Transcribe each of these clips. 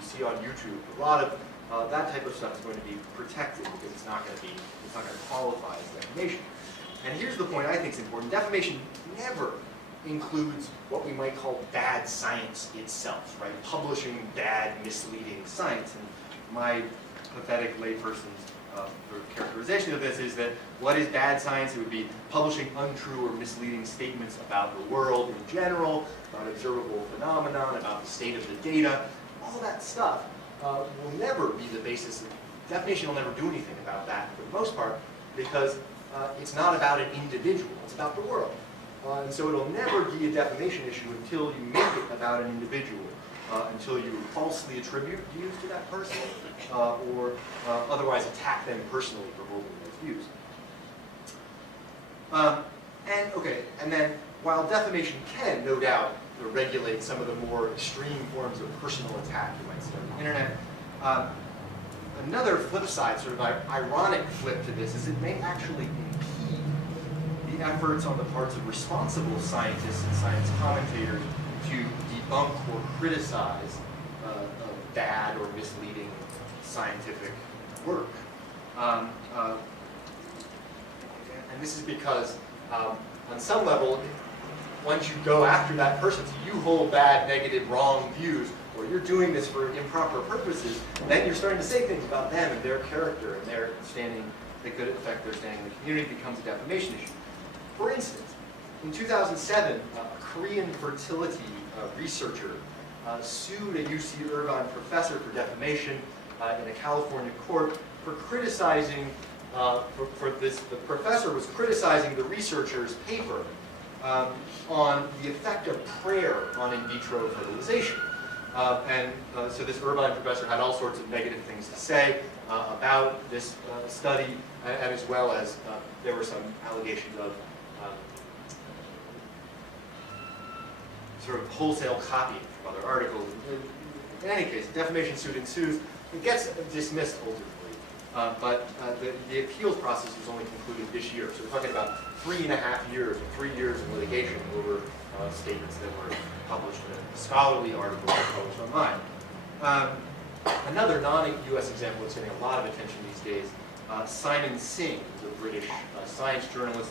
you see on YouTube, a lot of that type of stuff is going to be protected because it's not going to qualify as defamation. And here's the point I think is important. Defamation never includes what we might call bad science itself, right? Publishing bad, misleading science. And my pathetic layperson's characterization of this is that what is bad science? It would be publishing untrue or misleading statements about the world in general, about observable phenomenon, about the state of the data. All that stuff will never be the basis of defamation. Will never do anything about that for the most part, because it's not about an individual, it's about the world. And so it'll never be a defamation issue until you make it about an individual, until you falsely attribute views to that person, or otherwise attack them personally for holding those views. And then while defamation can, no doubt, regulate some of the more extreme forms of personal attack you might see on the internet, another flip side, sort of ironic flip to this, is it may actually impede the efforts on the parts of responsible scientists and science commentators to debunk or criticize bad or misleading scientific work. And this is because, on some level, once you go after that person, so you hold bad, negative, wrong views, or you're doing this for improper purposes, then you're starting to say things about them and their character and their standing that could affect their standing in the community. It becomes a defamation issue. For instance, in 2007, a Korean fertility researcher sued a UC Irvine professor for defamation in a California court for criticizing, the professor was criticizing the researcher's paper on the effect of prayer on in vitro fertilization. So this Irvine professor had all sorts of negative things to say about this study, and as well as there were some allegations of sort of wholesale copying from other articles. In any case, defamation suit ensues. It gets dismissed ultimately, but the appeals process was only concluded this year. So we're talking about 3.5 years, or 3 years of litigation over statements that were published in a scholarly article published online. Another non-US example that's getting a lot of attention these days, Simon Singh, who's a British science journalist.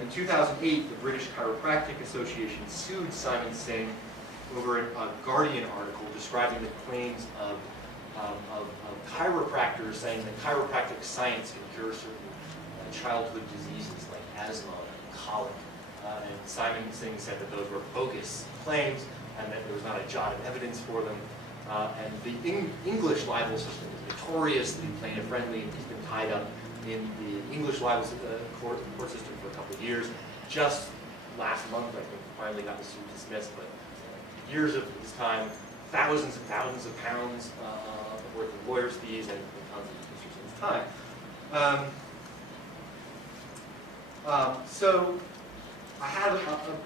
In 2008, the British Chiropractic Association sued Simon Singh over a Guardian article describing the claims of chiropractors saying that chiropractic science can cure certain childhood diseases like asthma and colic. And Simon Singh said that those were bogus claims and that there was not a jot of evidence for them. And the English libel system is notoriously plaintiff-friendly, and he's been tied up in the English libel court system for a couple of years. Just last month, I think, finally got the suit dismissed, but years of his time, thousands and thousands of pounds worth of lawyers' fees and tons of Mr. Singh's time. So I have a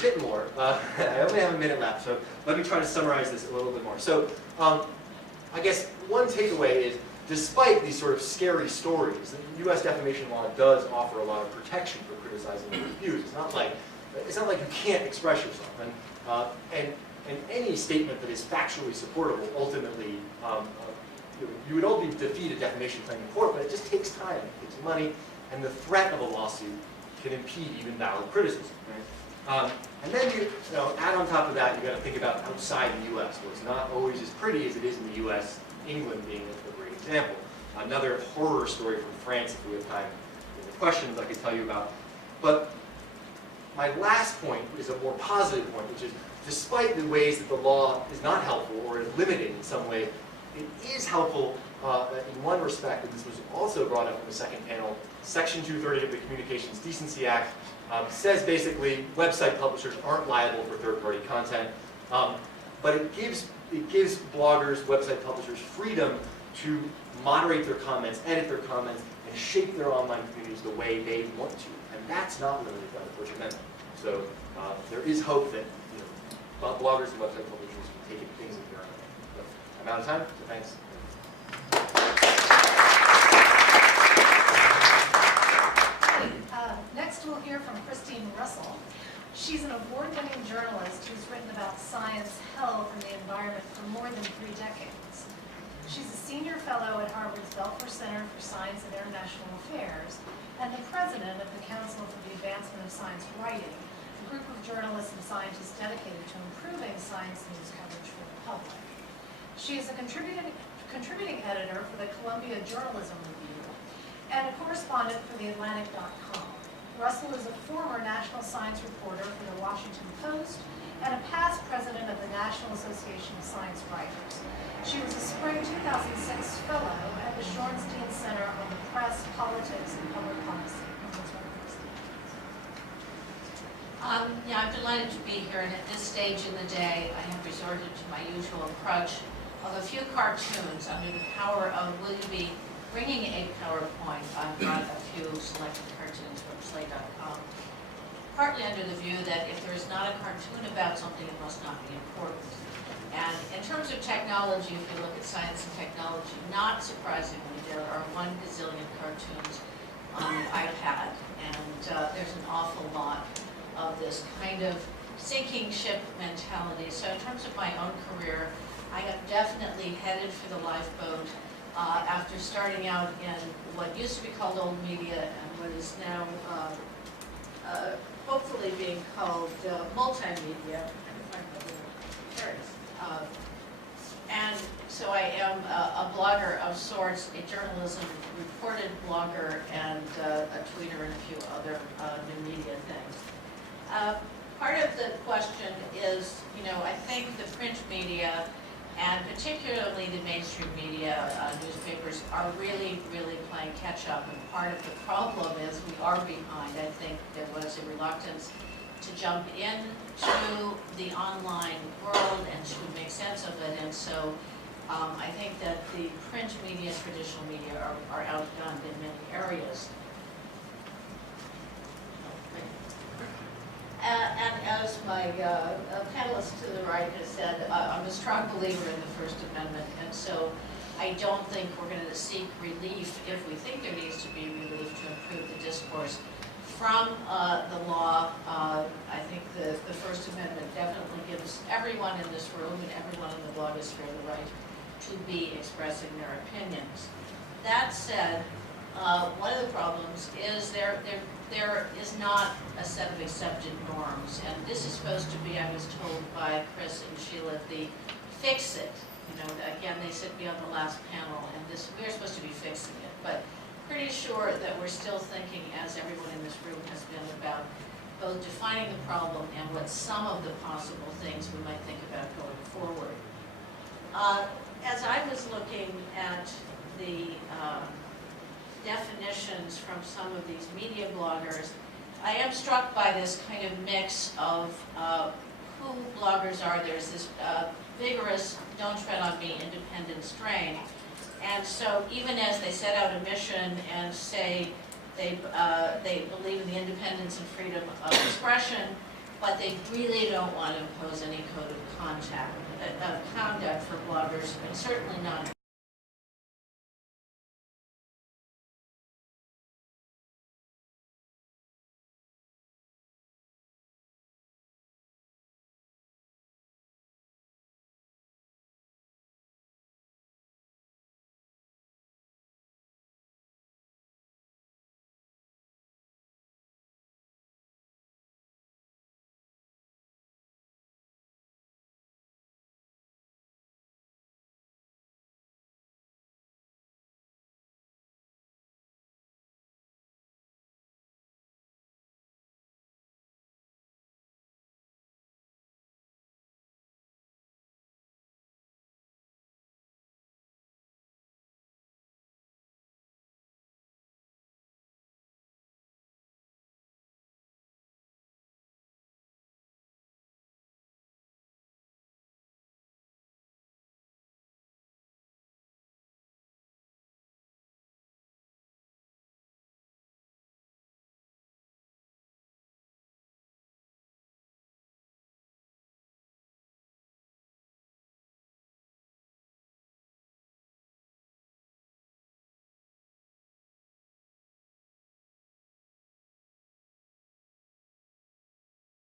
bit more. I only have a minute left, so let me try to summarize this a little bit more. So I guess one takeaway is, despite these sort of scary stories, the U.S. defamation law does offer a lot of protection for criticizing those views. It's not like you can't express yourself, and any statement that is factually supportable ultimately you would only defeat a defamation claim in court, but it just takes time, it takes money, and the threat of a lawsuit can impede even valid criticism. Right? And then you add on top of that, you've got to think about outside the U.S., where it's not always as pretty as it is in the U.S., England being a great example. Another horror story from France, if we have time in the questions I could tell you about. But my last point is a more positive point, which is, despite the ways that the law is not helpful or is limited in some way, it is helpful in one respect, and this was also brought up in the second panel. Section 230 of the Communications Decency Act says basically website publishers aren't liable for third-party content, but it gives bloggers, website publishers, freedom to moderate their comments, edit their comments, and shape their online communities the way they want to. And that's not limited by the First Amendment. So there is hope that bloggers and website publishers can take things into their own hands. I'm out of time, so thanks. Next we'll hear from Cristine Russell. She's an award-winning journalist who's written about science, health, and the environment for more than 3 decades. She's a senior fellow at Harvard's Belfer Center for Science and International Affairs, and the president of the Council for the Advancement of Science Writing, a group of journalists and scientists dedicated to improving science news coverage for the public. She is a contributing editor for the Columbia Journalism Review and a correspondent for the Atlantic.com. Russell is a former national science reporter for the Washington Post and a past president of the National Association of Science Writers. She was a spring 2006 fellow at the Shorenstein Center on the Press, Politics, and Public Policy. Yeah, I'm delighted to be here, and at this stage in the day, I have resorted to my usual approach of a few cartoons under the power of will you be bringing a PowerPoint. I've brought a few selected cartoons from Slate.com, partly under the view that if there is not a cartoon about something, it must not be important. And in terms of technology, if you look at science and technology, not surprisingly, there are 1 gazillion cartoons on the iPad, and there's an awful lot of this kind of sinking ship mentality. So in terms of my own career, I am definitely headed for the lifeboat after starting out in what used to be called old media and what is now hopefully being called multimedia. And so I am a blogger of sorts, a journalism reported blogger, and a tweeter and a few other new media things. Part of the question is, I think the print media, and particularly the mainstream media, newspapers, are really, really playing catch up. And part of the problem is we are behind. I think there was a reluctance to jump into the online world and to make sense of it. And so I think that the print media, traditional media, are outgunned in many areas. And as my panelist to the right has said, I'm a strong believer in the First Amendment, and so I don't think we're going to seek relief, if we think there needs to be relief to improve the discourse, from the law. I think the First Amendment definitely gives everyone in this room and everyone in the blogosphere the right to be expressing their opinions. That said, one of the problems is there is not a set of accepted norms, and this is supposed to be, I was told by Chris and Sheila, the fix it. Again, they sit me on the last panel, and we're supposed to be fixing it, but pretty sure that we're still thinking, as everyone in this room has been, about both defining the problem and what some of the possible things we might think about going forward. As I was looking at the definitions from some of these media bloggers, I am struck by this kind of mix of who bloggers are. There's this vigorous, don't tread on me, independent strain. And so even as they set out a mission and say they believe in the independence and freedom of expression, but they really don't want to impose any code of conduct for bloggers, and certainly not